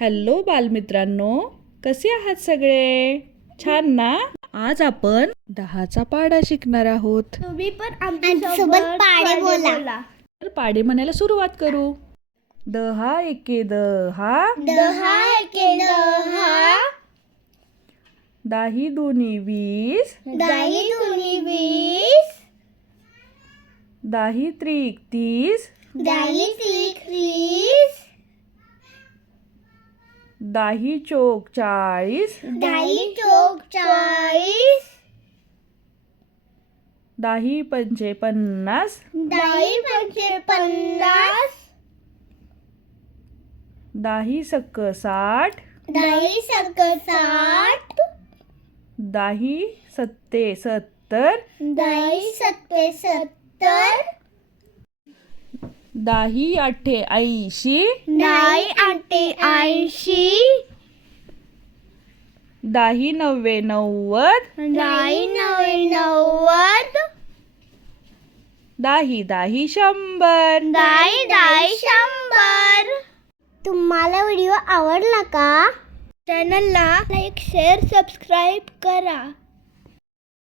Hello बालमित्रांनो, कसे आहात सगळे? छान ना? आज आपण 10चा पाढा शिकणार आहोत. तुम्ही पण आमच्यासोबत पाढे बोला. तर पाढे म्हणायला सुरुवात करू. 10 एके 10, 10 एके 10, 10 दुनी 20, 10 दुनी 20, 10 त्रिक 30, 10 त्रिक 30, 10 चौक 40, 10 चौक 40, 10 पंचे 50, 10 पंचे 50, 10 सक्क 60, 10 सक्क 60, 10 सत्ते 70, 10 सत्ते 70, 10 आठे 80, 10 आठे 80, 10 नव्वे 90, 10 नव्वे 90, 10 10 100. 10 10 100. तुम्हाला व्हिडिओ आवडला का? चॅनलला लाईक शेअर सबस्क्राईब करा.